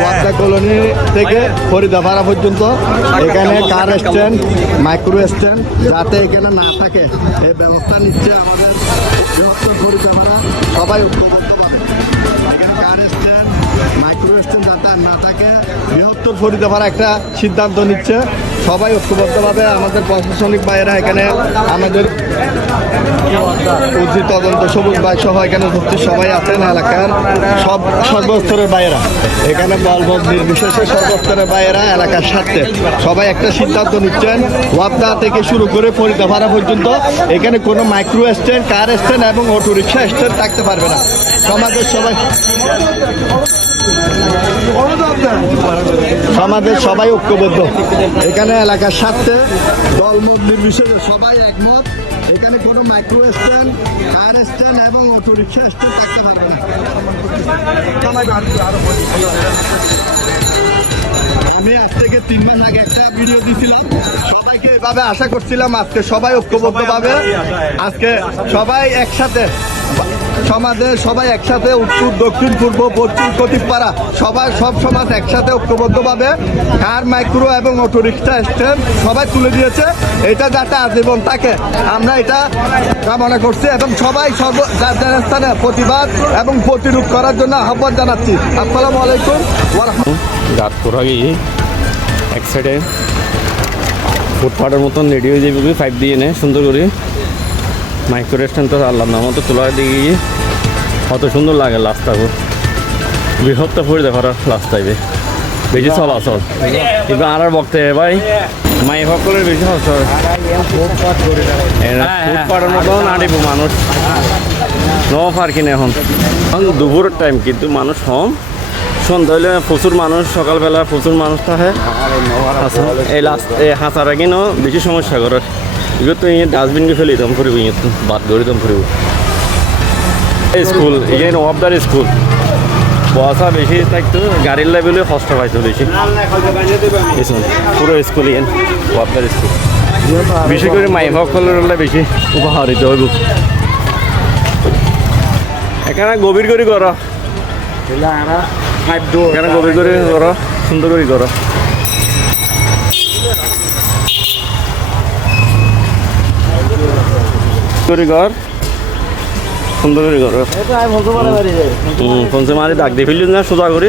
ওয়াদা কলোনি থেকে ফরিদাপাড়া পর্যন্ত এখানে কার স্ট্যান্ড, মাইক্রো স্ট্যান্ড যাতে এখানে না থাকে এই ব্যবস্থা নিচ্ছে আমাদের বৃহত্তর ফরিদাপাড়া সবাই। কার স্ট্যান্ড, মাইক্রো স্ট্যান্ড যাতে না থাকে বৃহত্তর ফরিদাপাড়া একটা সিদ্ধান্ত নিচ্ছে সবাই ঐক্যবদ্ধভাবে। আমাদের প্রশাসনিক ভাইয়েরা এখানে আমাদের উচিত তদন্ত সবুজ ভাই সহ এখানে উপস্থিত সবাই আছেন এলাকার সব সর্বস্তরের ভাইয়েরা, এখানে বলবৎ নির্বিশেষে সর্বস্তরের ভাইয়েরা এলাকার স্বার্থে সবাই একটা সিদ্ধান্ত নিচ্ছেন। ওয়াপদা থেকে শুরু করে ফরিদাপাড়া পর্যন্ত এখানে কোনো মাইক্রো স্ট্যান্ড, কার স্ট্যান্ড এবং অটোরিকশা স্ট্যান্ড থাকতে পারবে না। সমাজের সবাই ঐক্যবদ্ধ এখানে এলাকার স্বার্থে দলমত নির্বিশেষে সবাই একমত। এখানে কোনো মাইক্রো স্ট্যান্ড, কার স্ট্যান্ড এবং অটোরিকশা স্ট্যান্ড থাকতে পারবে না। আমি আজ থেকে 3 মাস আগে একটা ভিডিও দিয়েছিলাম, সবাইকে এভাবে আশা করছিলাম আজকে সবাই ঐক্যবদ্ধভাবে, আজকে সবাই একসাথে সমাজের সবাই একসাথে উত্তর দক্ষিণ পূর্ব পশ্চিম কতিপাড়া সব সমাজ একসাথে ঐক্যবদ্ধভাবে কার, মাইক্রো এবং অটোরিকশা স্ট্যান্ড সবাই তুলে দিয়েছে। এটা যাতে আজীবন থাকে আমরা এটা কামনা করছি এবং সবাই যার স্থানে প্রতিবাদ এবং প্রতিরোধ করার জন্য আহ্বান জানাচ্ছি। আসসালামু আলাইকুম ওয়া রাহমাতুল্লাহ। রাত করা গিয়ে এক সাইডে ফুটপাটের মতন রেডি হয়ে যাবে 5 দিয়ে নে সুন্দর করে মাইক্রো রেস্টুরেন্ট তো আল্লাহ মতো তোলার দিকে গিয়ে কত সুন্দর লাগে লাস্টটা বৃহত্তর ফরিদাপাড়া লাস্ট টাইপে বেশি চলাচল কিন্তু আর বক্তে ভাই মাই সকলের বেশি চলাচল ফুটপাটের মতন আনিব মানুষ ন পার্কিং এখন দুপুরের টাইম কিন্তু মানুষ কম, সন্ধ্যা হইলে প্রচুর মানুষ, সকালবেলা প্রচুর মানুষ থাকে। এই লাস্ট এই হাঁচারা কিনো বেশি সমস্যা করার এগুলো তো ডাস্টবিনকে ফেলে দিতাম ফুরিব, বাদ করে দিতাম ফুরিব। স্কুল এখানে অফদার স্কুল বসা বেশি থাকতো, গাড়ির লেভেলে কষ্ট পাইতো বেশি। পুরো স্কুল এখানে অফদার স্কুল, বিশেষ করে মাই সকলের বেশি উপহারিত হইব। এখানে গভীর করে করো, এখানে গভীর করে করো, সুন্দর করে করো। ঘর সুন্দর করে ঘর পঞ্চে মারি দাগ দিয়ে ফেললি না সোজা করে।